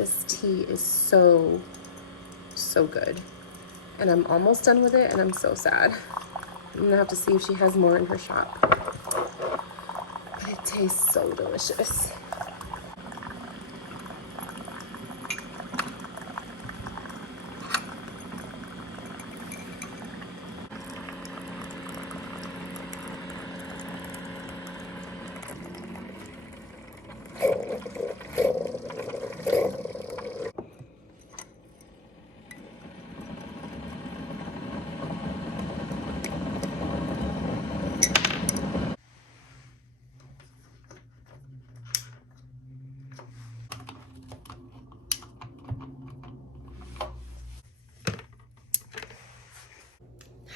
This tea is so, so good. And I'm almost done with it and I'm so sad. I'm gonna have to see if she has more in her shop. But it tastes so delicious.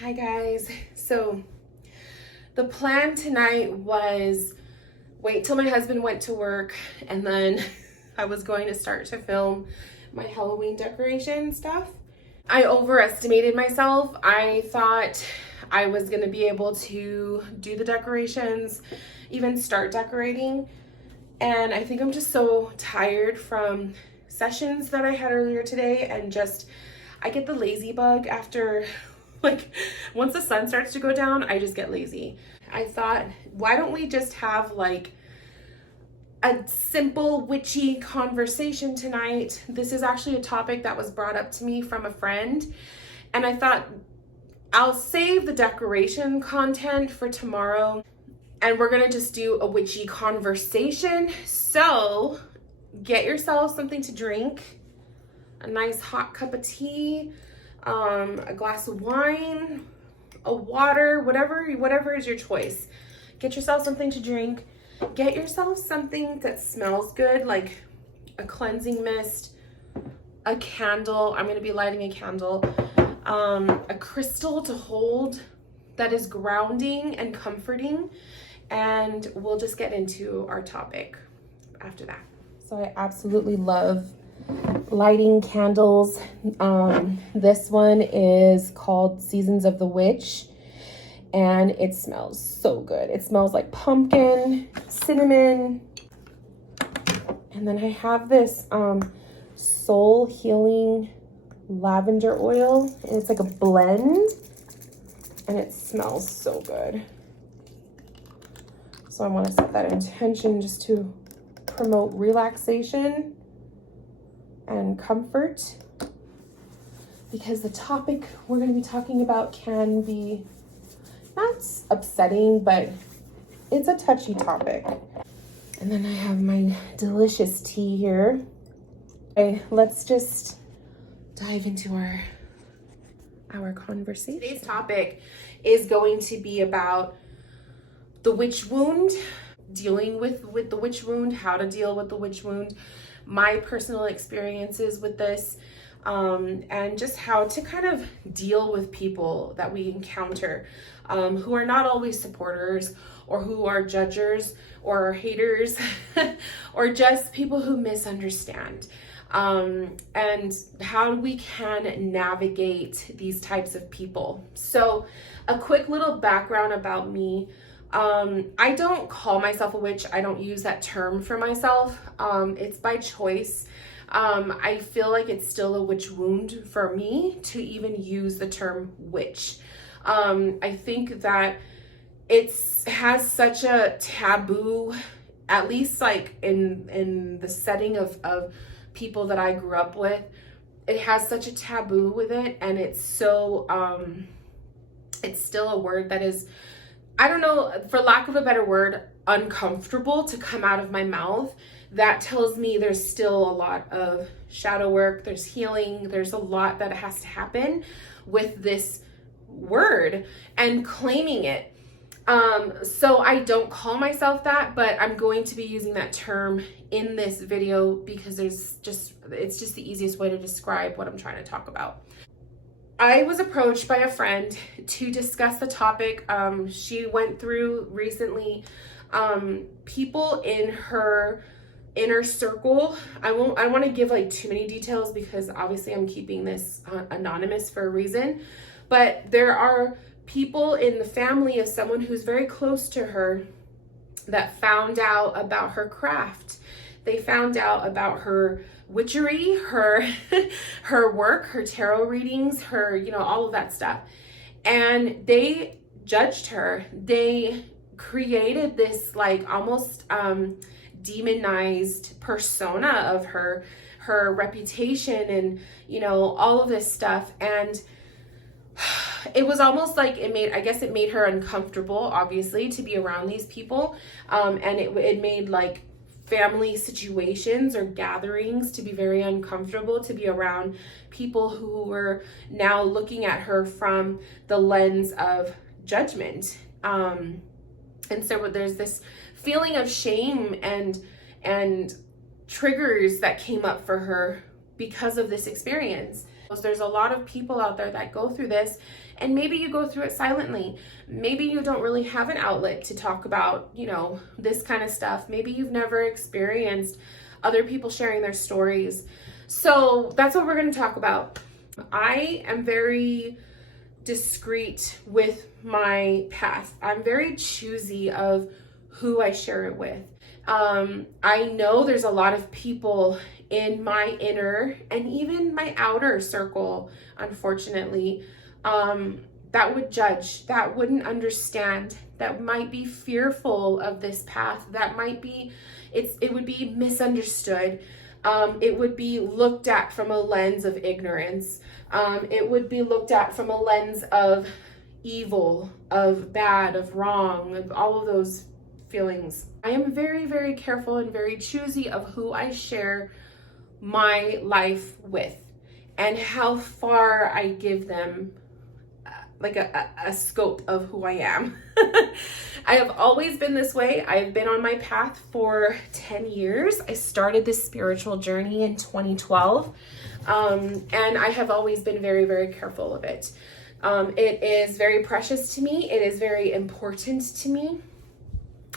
Hi guys, so the plan tonight was wait till my husband went to work and then I was going to start to film my Halloween decoration stuff. I overestimated myself. I thought I was gonna be able to do the decorations, even start decorating. And I think I'm just so tired from sessions that I had earlier today and just, I get the lazy bug after like once the sun starts to go down, I just get lazy. I thought, why don't we just have like a simple witchy conversation tonight? This is actually a topic that was brought up to me from a friend. And I thought I'll save the decoration content for tomorrow. And we're gonna just do a witchy conversation. So get yourself something to drink, a nice hot cup of tea, a glass of wine, a water, whatever is your choice. Get yourself something to drink. Get yourself something that smells good, like a cleansing mist, a candle. I'm gonna be lighting a candle, a crystal to hold that is grounding and comforting, and we'll just get into our topic after that. So I absolutely love lighting candles. This one is called Seasons of the Witch, and it smells so good. It smells like pumpkin, cinnamon, and then I have this soul healing lavender oil, and it's like a blend, and it smells so good. So I want to set that intention just to promote relaxation and comfort, because the topic we're going to be talking about can be not upsetting, but it's a touchy topic. And then I have my delicious tea here. Okay, let's just dive into our conversation. Today's topic is going to be about the witch wound, dealing with the witch wound, how to deal with the witch wound, my personal experiences with this, and just how to kind of deal with people that we encounter who are not always supporters, or who are judgers or haters or just people who misunderstand, and how we can navigate these types of people. So a quick little background about me. I don't call myself a witch. I don't use that term for myself. It's by choice. I feel like it's still a witch wound for me to even use the term witch. I think that has such a taboo, at least like in the setting of people that I grew up with. It has such a taboo with it, and it's so, it's still a word that is, I don't know, for lack of a better word, uncomfortable to come out of my mouth. That tells me there's still a lot of shadow work, there's healing, there's a lot that has to happen with this word and claiming it. So I don't call myself that, but I'm going to be using that term in this video because it's just the easiest way to describe what I'm trying to talk about. I was approached by a friend to discuss the topic. She went through recently people in her inner circle. I want to give like too many details because obviously I'm keeping this anonymous for a reason, but there are people in the family of someone who's very close to her that found out about her craft, they found out about her witchery, her her work, her tarot readings, her, you know, all of that stuff. And they judged her. They created this like almost demonized persona of her reputation, and, you know, all of this stuff. And it was almost like it made her uncomfortable, obviously, to be around these people. And it made like family situations or gatherings to be very uncomfortable, to be around people who were now looking at her from the lens of judgment. And so there's this feeling of shame and triggers that came up for her because of this experience. There's a lot of people out there that go through this, and maybe you go through it silently. Maybe you don't really have an outlet to talk about, you know, this kind of stuff. Maybe you've never experienced other people sharing their stories. So that's what we're going to talk about. I am very discreet with my path. I'm very choosy of who I share it with. I know there's a lot of people in my inner and even my outer circle, unfortunately, that would judge, that wouldn't understand, that might be fearful of this path, that might be, it would be misunderstood. It would be looked at from a lens of ignorance. It would be looked at from a lens of evil, of bad, of wrong, of all of those feelings. I am very, very careful and very choosy of who I share my life with and how far I give them like a scope of who I am. I have always been this way. I've been on my path for 10 years. I started this spiritual journey in 2012, and I have always been very, very careful of it. It is very precious to me. It is very important to me.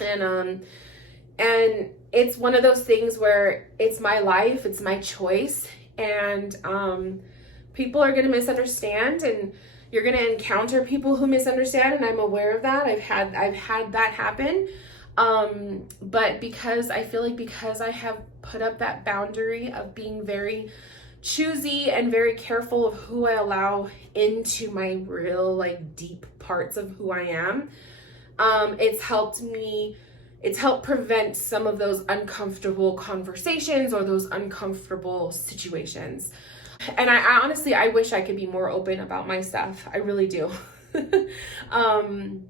And it's one of those things where it's my life, it's my choice, and people are going to misunderstand, and you're going to encounter people who misunderstand, and I'm aware of that. I've had that happen. But because I feel like because I have put up that boundary of being very choosy and very careful of who I allow into my real like deep parts of who I am, it's helped prevent some of those uncomfortable conversations or those uncomfortable situations. And I honestly, I wish I could be more open about my stuff. I really do. And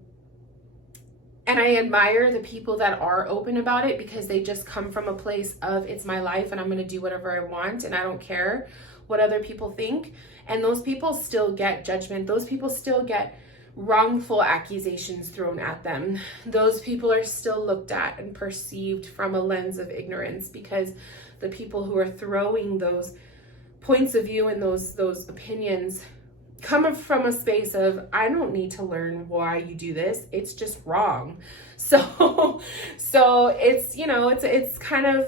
I admire the people that are open about it, because they just come from a place of it's my life and I'm going to do whatever I want and I don't care what other people think. And those people still get judgment. Those people still get wrongful accusations thrown at them. Those people are still looked at and perceived from a lens of ignorance, because the people who are throwing those points of view and those opinions come from a space of, I don't need to learn why you do this. It's just wrong. So it's, you know, it's kind of,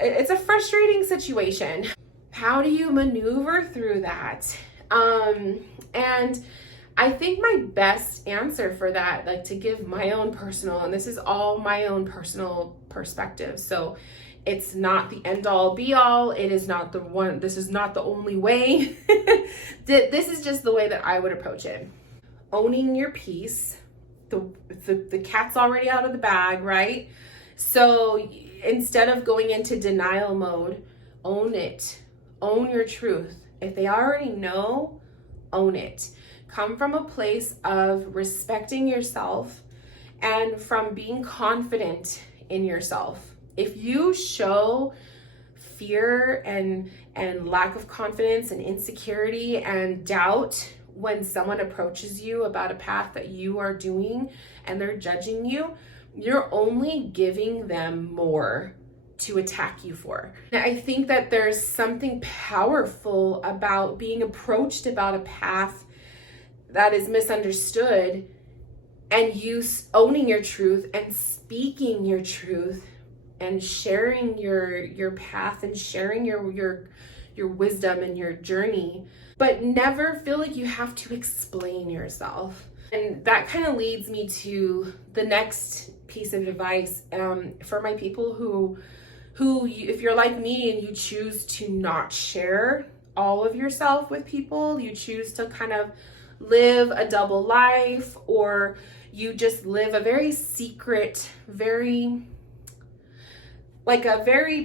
it's a frustrating situation. How do you maneuver through that? And I think my best answer for that, like to give my own personal, and this is all my own personal perspective. So it's not the end all be all. It is not the one, this is not the only way. This is just the way that I would approach it. Owning your peace. The cat's already out of the bag, right? So instead of going into denial mode, own it. Own your truth. If they already know, own it. Come from a place of respecting yourself and from being confident in yourself. If you show fear and lack of confidence and insecurity and doubt when someone approaches you about a path that you are doing and they're judging you, you're only giving them more to attack you for. And I think that there's something powerful about being approached about a path that is misunderstood, and you owning your truth and speaking your truth and sharing your path and sharing your wisdom and your journey, but never feel like you have to explain yourself. And that kind of leads me to the next piece of advice for my people if you're like me and you choose to not share all of yourself with people, you choose to kind of live a double life, or you just live a very secret, very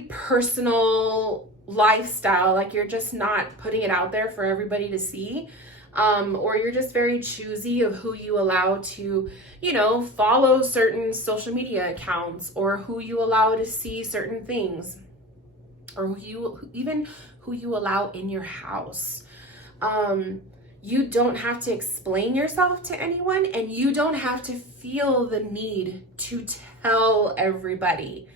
personal lifestyle, like you're just not putting it out there for everybody to see, or you're just very choosy of who you allow to, follow certain social media accounts, or who you allow to see certain things, or who you allow in your house. You don't have to explain yourself to anyone, and you don't have to feel the need to tell everybody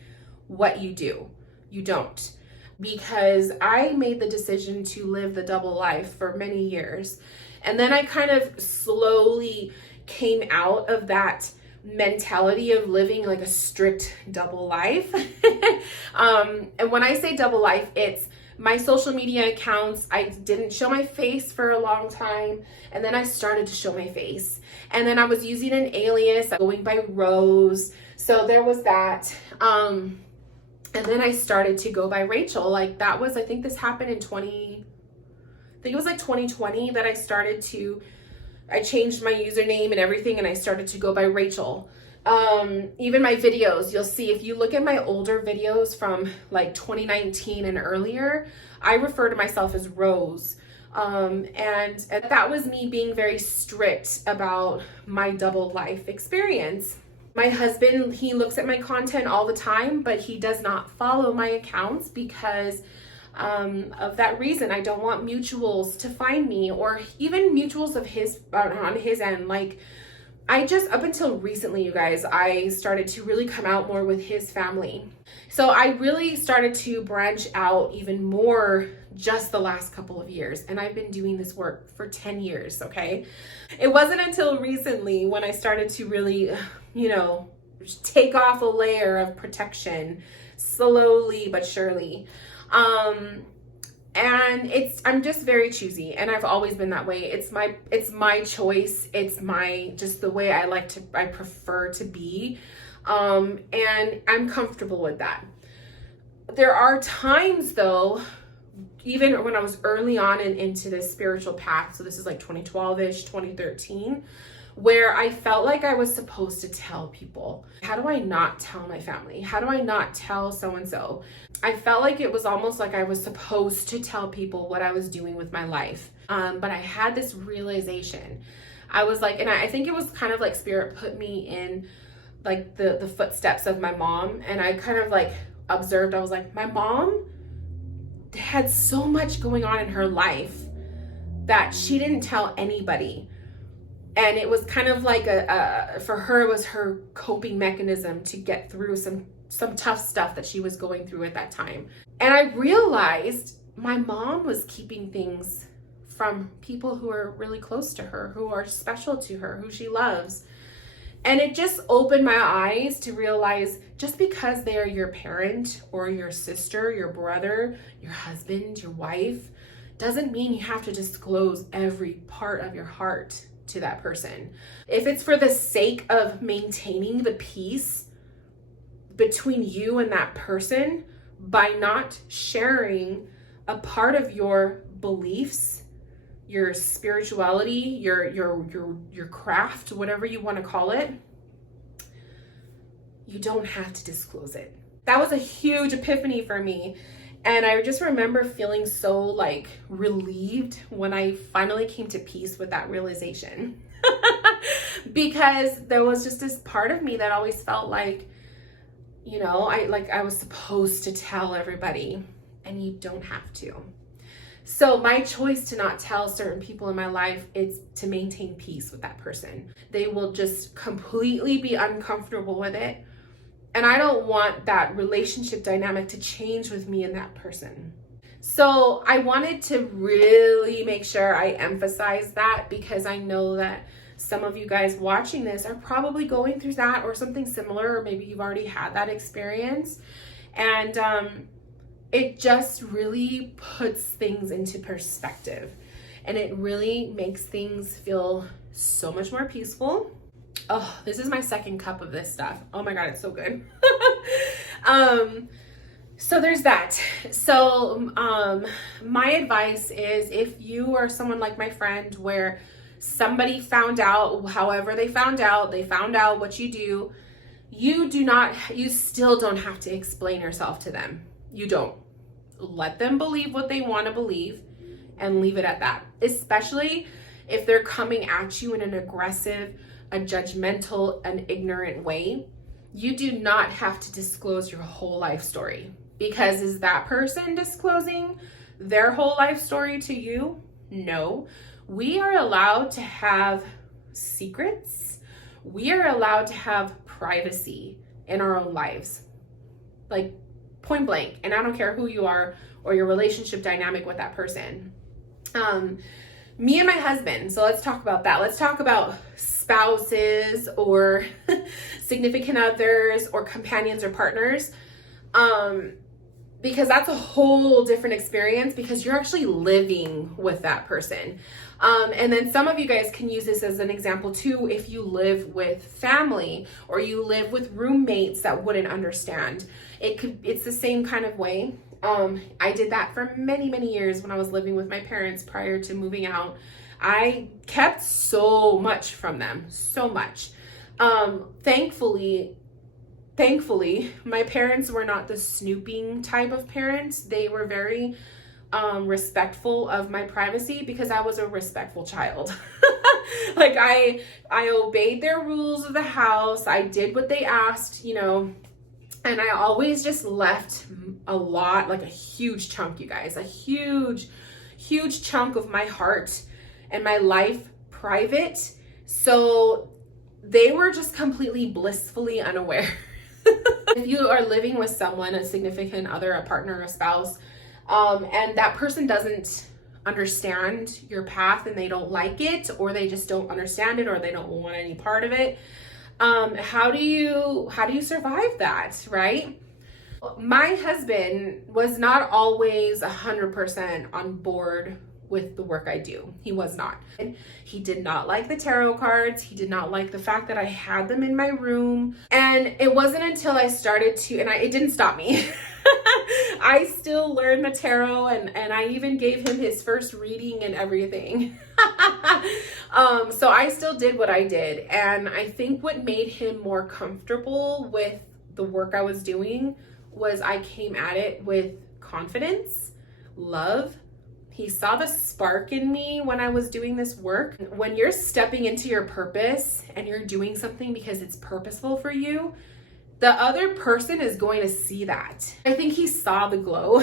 what you do. You don't. Because I made the decision to live the double life for many years. And then I kind of slowly came out of that mentality of living like a strict double life. And when I say double life, it's my social media accounts. I didn't show my face for a long time, and then I started to show my face. And then I was using an alias, going by Rose. So there was that. And then I started to go by Rachel. Like that was, I think this happened in 2020 that I changed my username and everything, and I started to go by Rachel. Even my videos, you'll see, if you look at my older videos from like 2019 and earlier, I refer to myself as Rose. And that was me being very strict about my double life experience. My husband, he looks at my content all the time, but he does not follow my accounts because of that reason. I don't want mutuals to find me, or even mutuals of his on his end. Like up until recently, you guys, I started to really come out more with his family. So I really started to branch out even more just the last couple of years. And I've been doing this work for 10 years, okay? It wasn't until recently when I started to really, take off a layer of protection slowly but surely. And I'm just very choosy, and I've always been that way. It's my choice. It's just the way I prefer to be. And I'm comfortable with that. There are times though, even when I was early on into this spiritual path, so this is like 2012-ish, 2013, where I felt like I was supposed to tell people. How do I not tell my family? How do I not tell so-and-so? I felt like it was almost like I was supposed to tell people what I was doing with my life. But I had this realization. I was like, and I think it was kind of like Spirit put me in like the footsteps of my mom. And I kind of like observed, I was like, my mom had so much going on in her life that she didn't tell anybody. And it was kind of like for her, it was her coping mechanism to get through some tough stuff that she was going through at that time. And I realized my mom was keeping things from people who are really close to her, who are special to her, who she loves. And it just opened my eyes to realize just because they are your parent or your sister, your brother, your husband, your wife, doesn't mean you have to disclose every part of your heart to that person. If it's for the sake of maintaining the peace between you and that person by not sharing a part of your beliefs, your spirituality, your craft, whatever you want to call it, you don't have to disclose it. That was a huge epiphany for me. And I just remember feeling so like relieved when I finally came to peace with that realization. Because there was just this part of me that always felt like, I was supposed to tell everybody, and you don't have to. So my choice to not tell certain people in my life is to maintain peace with that person. They will just completely be uncomfortable with it. And I don't want that relationship dynamic to change with me and that person. So I wanted to really make sure I emphasize that, because I know that some of you guys watching this are probably going through that or something similar, or maybe you've already had that experience. And it just really puts things into perspective, and it really makes things feel so much more peaceful. Oh, this is my second cup of this stuff. Oh my God, it's so good. So there's that. So my advice is, if you are someone like my friend where somebody found out, however they found out what you do, you still don't have to explain yourself to them. You don't. Let them believe what they want to believe and leave it at that. Especially if they're coming at you in an aggressive, a judgmental, an ignorant way. You do not have to disclose your whole life story, because is that person disclosing their whole life story to you? No. We are allowed to have secrets. We are allowed to have privacy in our own lives. Like, point blank. And I don't care who you are or your relationship dynamic with that person. Me and my husband, so let's talk about that. Let's talk about spouses or significant others or companions or partners. Because that's a whole different experience, because you're actually living with that person. And then some of you guys can use this as an example too, if you live with family or you live with roommates that wouldn't understand. It's the same kind of way. I did that for many, many years when I was living with my parents prior to moving out. I kept so much from them, so much. Thankfully, my parents were not the snooping type of parents. They were very respectful of my privacy, because I was a respectful child. Like I obeyed their rules of the house. I did what they asked, and I always just left a lot, like a huge chunk, you guys, a huge chunk of my heart and my life private. So they were just completely blissfully unaware. If you are living with someone, a significant other, a partner, a spouse, and that person doesn't understand your path and they don't like it, or they just don't understand it, or they don't want any part of it, how do you survive that, right? My husband was not always 100% on board with the work I do. He was not. He did not like the tarot cards. He did not like the fact that I had them in my room. And it wasn't until I started to, and it didn't stop me. I still learned the tarot, and I even gave him his first reading and everything. So I still did what I did. And I think what made him more comfortable with the work I was doing was I came at it with confidence, love. He saw the spark in me when I was doing this work. When you're stepping into your purpose and you're doing something because it's purposeful for you, the other person is going to see that. I think he saw the glow.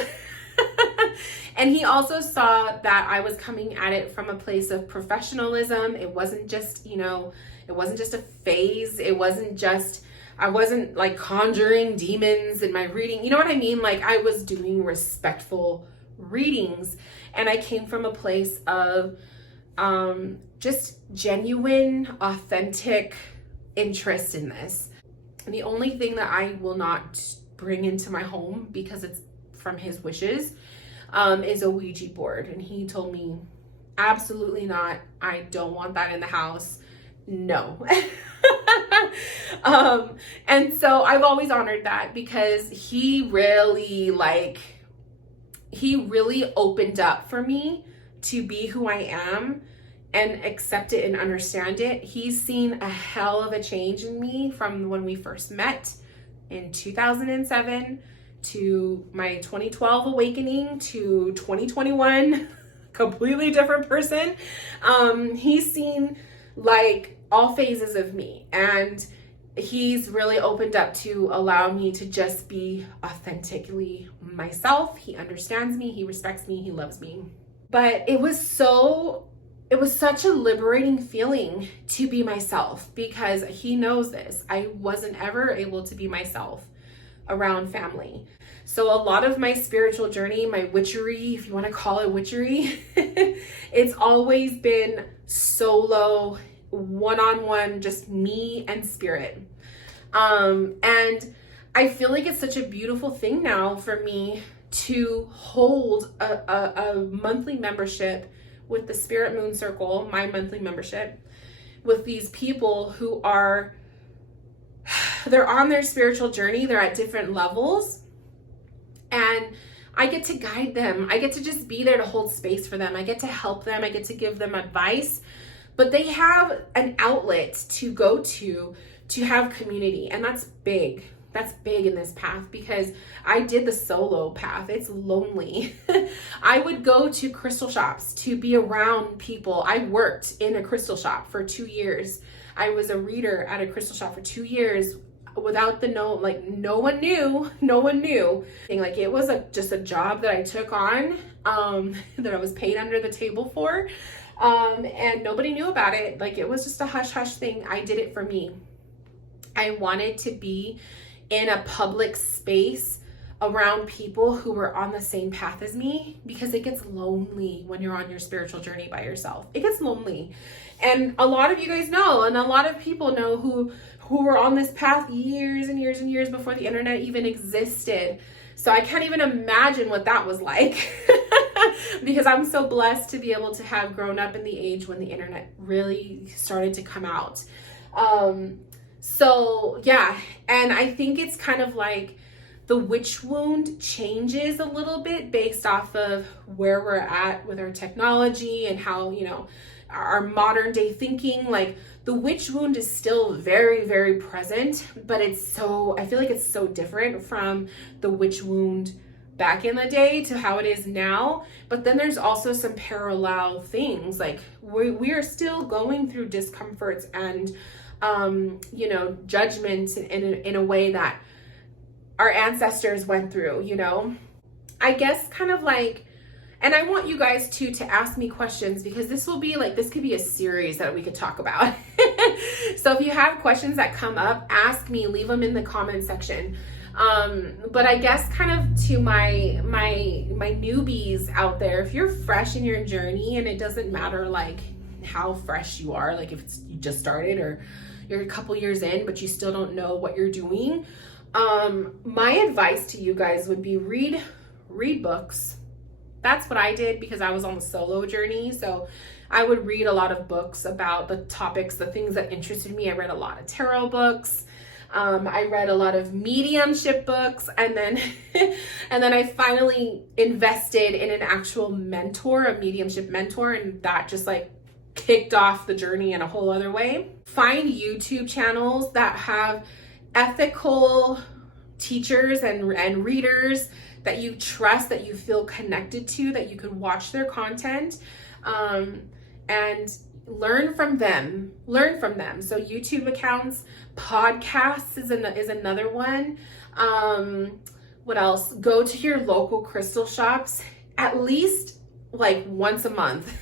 And he also saw that I was coming at it from a place of professionalism. It wasn't just, it wasn't just a phase. I wasn't like conjuring demons in my reading. You know what I mean? Like, I was doing respectful readings, and I came from a place of just genuine, authentic interest in this. And the only thing that I will not bring into my home, because it's from his wishes, is a Ouija board. And he told me, absolutely not. I don't want that in the house. No. And so I've always honored that, because he really opened up for me to be who I am and accept it and understand it. He's seen a hell of a change in me from when we first met in 2007 to my 2012 awakening to 2021, completely different person. He's seen like all phases of me, and he's really opened up to allow me to just be authentically myself. He understands me, he respects me, he loves me. But it was such a liberating feeling to be myself, because he knows this. I wasn't ever able to be myself around family. So a lot of my spiritual journey, my witchery, if you want to call it witchery, it's always been solo, one-on-one, just me and spirit. And I feel like it's such a beautiful thing now for me to hold a monthly membership with the Spirit Moon Circle, my monthly membership, with these people who they're on their spiritual journey, they're at different levels, And I get to guide them. I get to just be there to hold space for them. I get to help them. I get to give them advice. But they have an outlet to go to have community. And that's big. That's big in this path, because I did the solo path. It's lonely. I would go to crystal shops to be around people. I worked in a crystal shop for 2 years. I was a reader at a crystal shop for 2 years without no one knew. Like, it was just a job that I took on, that I was paid under the table for. And nobody knew about it. Like, it was just a hush hush thing. I did it for me. I wanted to be in a public space around people who were on the same path as me, because it gets lonely when you're on your spiritual journey by yourself. It gets lonely. And a lot of you guys know, and a lot of people know who were on this path years and years and years before the internet even existed. So I can't even imagine what that was like, because I'm so blessed to be able to have grown up in the age when the internet really started to come out. So yeah, and I think it's kind of like the witch wound changes a little bit based off of where we're at with our technology and how, you know, our modern day thinking. Like, the witch wound is still very, very present, but I feel like it's so different from the witch wound back in the day to how it is now. But then there's also some parallel things. Like, we are still going through discomforts and you know, judgment in a way that our ancestors went through, you know. I guess kind of like, and I want you guys to ask me questions, because this could be a series that we could talk about. So if you have questions that come up, ask me, leave them in the comment section. But I guess kind of to my newbies out there, if you're fresh in your journey, and it doesn't matter like how fresh you are, like if you just started or you're a couple years in, but you still don't know what you're doing. My advice to you guys would be read books. That's what I did, because I was on the solo journey. So I would read a lot of books about the topics, the things that interested me. I read a lot of tarot books. I read a lot of mediumship books, and then I finally invested in an actual mentor, a mediumship mentor, and that just like kicked off the journey in a whole other way. Find YouTube channels that have ethical teachers and readers that you trust, that you feel connected to, that you can watch their content, and learn from them. So YouTube accounts, podcasts is another one. What else? Go to your local crystal shops at least like once a month,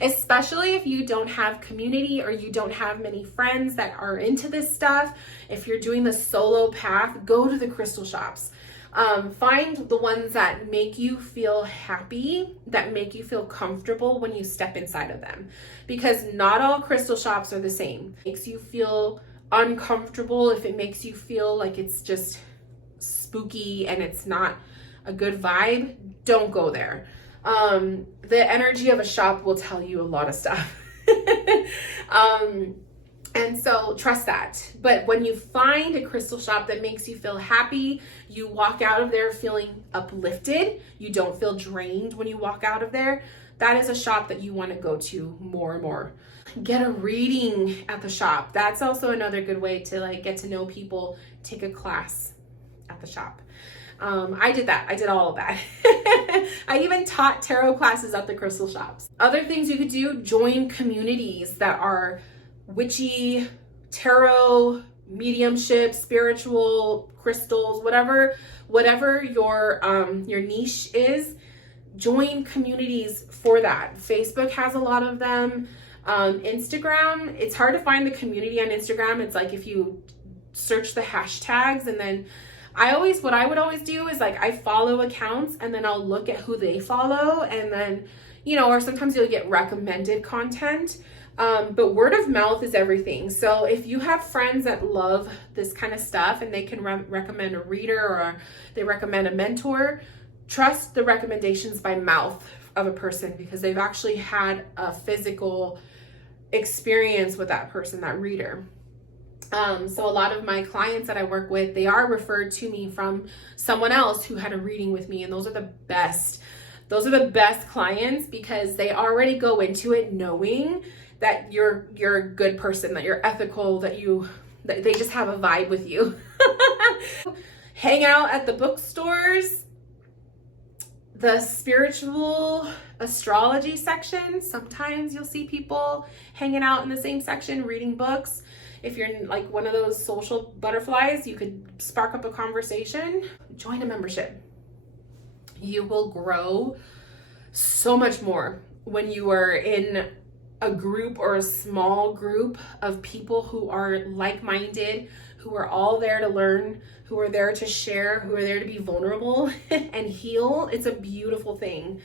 especially if you don't have community or you don't have many friends that are into this stuff. If you're doing the solo path, go to the crystal shops. Find the ones that make you feel happy, that make you feel comfortable when you step inside of them, because not all crystal shops are the same. It makes you feel uncomfortable, if it makes you feel like it's just spooky and it's not a good vibe, don't go there. The energy of a shop will tell you a lot of stuff. And so trust that. But when you find a crystal shop that makes you feel happy, you walk out of there feeling uplifted, you don't feel drained when you walk out of there, that is a shop that you want to go to more and more. Get a reading at the shop. That's also another good way to like get to know people. Take a class at the shop. I did that. I did all of that. I even taught tarot classes at the crystal shops. Other things you could do, join communities that are witchy, tarot, mediumship, spiritual, crystals, whatever your niche is. Join communities for that. Facebook has a lot of them. Instagram, it's hard to find the community on Instagram. It's like if you search the hashtags, and then what I would always do is like I follow accounts and then I'll look at who they follow, and then, you know, or sometimes you'll get recommended content. But word of mouth is everything. So if you have friends that love this kind of stuff and they can recommend a reader or they recommend a mentor, trust the recommendations by mouth of a person, because they've actually had a physical experience with that person, that reader. So a lot of my clients that I work with, they are referred to me from someone else who had a reading with me, and those are the best. Those are the best clients because they already go into it knowing that you're a good person, that you're ethical, that they just have a vibe with you. Hang out at the bookstores, the spiritual astrology section. Sometimes you'll see people hanging out in the same section reading books. If you're like one of those social butterflies, you could spark up a conversation. Join a membership. You will grow so much more when you are in a group or a small group of people who are like-minded, who are all there to learn, who are there to share, who are there to be vulnerable and heal. It's a beautiful thing.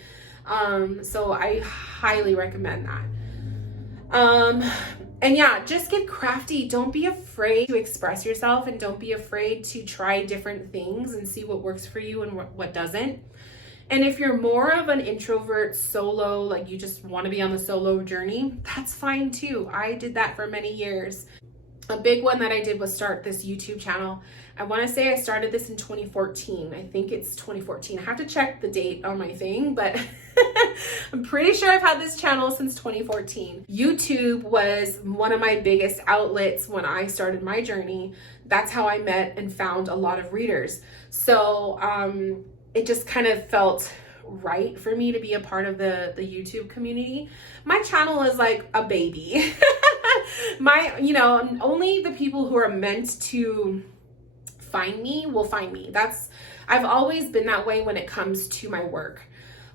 So I highly recommend that. And yeah, just get crafty. Don't be afraid to express yourself, and don't be afraid to try different things and see what works for you and what doesn't. And if you're more of an introvert, solo, like you just want to be on the solo journey, that's fine too. I did that for many years. A big one that I did was start this YouTube channel. I want to say I started this in 2014. I think it's 2014. I have to check the date on my thing, but I'm pretty sure I've had this channel since 2014. YouTube was one of my biggest outlets when I started my journey. That's how I met and found a lot of readers. So it just kind of felt right for me to be a part of the YouTube community. My channel is like a baby. Only the people who are meant to find me will find me. I've always been that way when it comes to my work.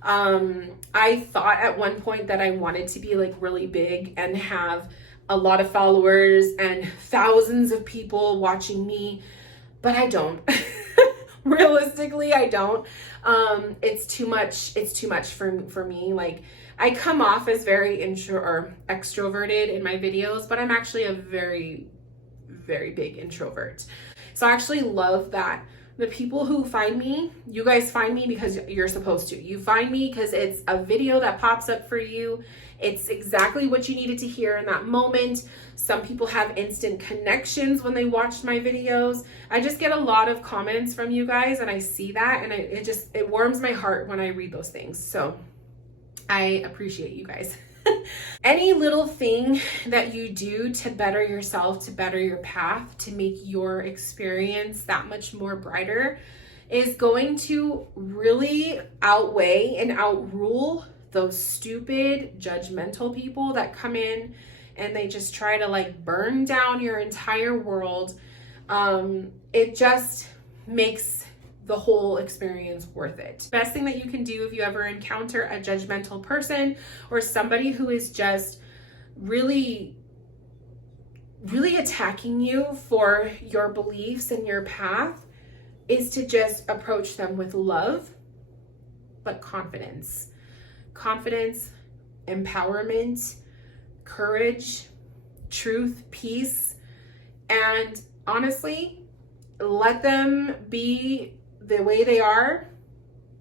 I thought at one point that I wanted to be like really big and have a lot of followers and thousands of people watching me, but I don't. Realistically, I don't. It's too much for me. Like, I come off as very extroverted in my videos, but I'm actually a very, very big introvert. So I actually love that the people who find me, you guys find me because you're supposed to. You find me because it's a video that pops up for you. It's exactly what you needed to hear in that moment. Some people have instant connections when they watched my videos. I just get a lot of comments from you guys, and I see that, and it warms my heart when I read those things. So I appreciate you guys. Any little thing that you do to better yourself, to better your path, to make your experience that much more brighter is going to really outweigh and outrule those stupid, judgmental people that come in and they just try to like burn down your entire world. It just makes the whole experience worth it. Best thing that you can do if you ever encounter a judgmental person or somebody who is just really, really attacking you for your beliefs and your path is to just approach them with love, but confidence. Confidence, empowerment, courage, truth, peace, and honestly, let them be the way they are.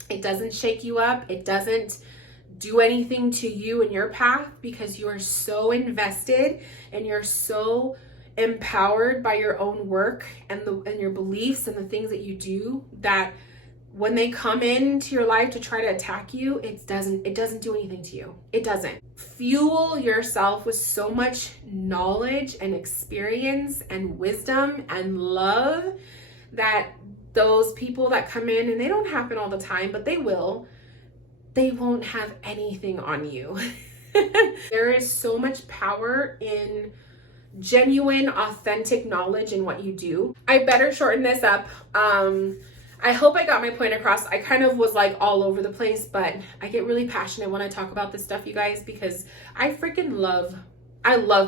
It doesn't shake you up. It doesn't do anything to you and your path because you are so invested and you're so empowered by your own work and your beliefs and the things that you do that when they come into your life to try to attack you, it doesn't do anything to you. It doesn't. Fuel yourself with so much knowledge and experience and wisdom and love that those people that come in, and they don't happen all the time, but they will, they won't have anything on you. There is so much power in genuine, authentic knowledge in what you do. I better shorten this up. I hope I got my point across. I kind of was like all over the place, but I get really passionate when I talk about this stuff, you guys, because I love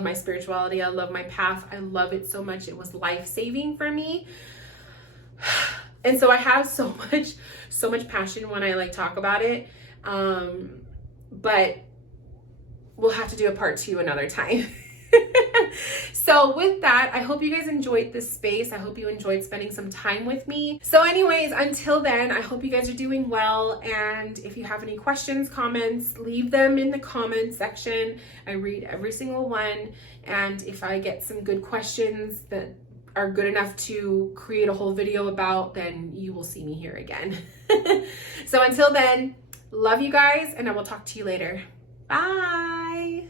my spirituality. I love my path. I love it so much. It was life-saving for me. And so I have so much passion when I like talk about it. But we'll have to do a part 2 another time. So with that, I hope you guys enjoyed this space. I hope you enjoyed spending some time with me. So anyways, until then, I hope you guys are doing well. And if you have any questions, comments, leave them in the comments section. I read every single one. And if I get some good questions that are good enough to create a whole video about, then you will see me here again. So until then, love you guys, and I will talk to you later. Bye.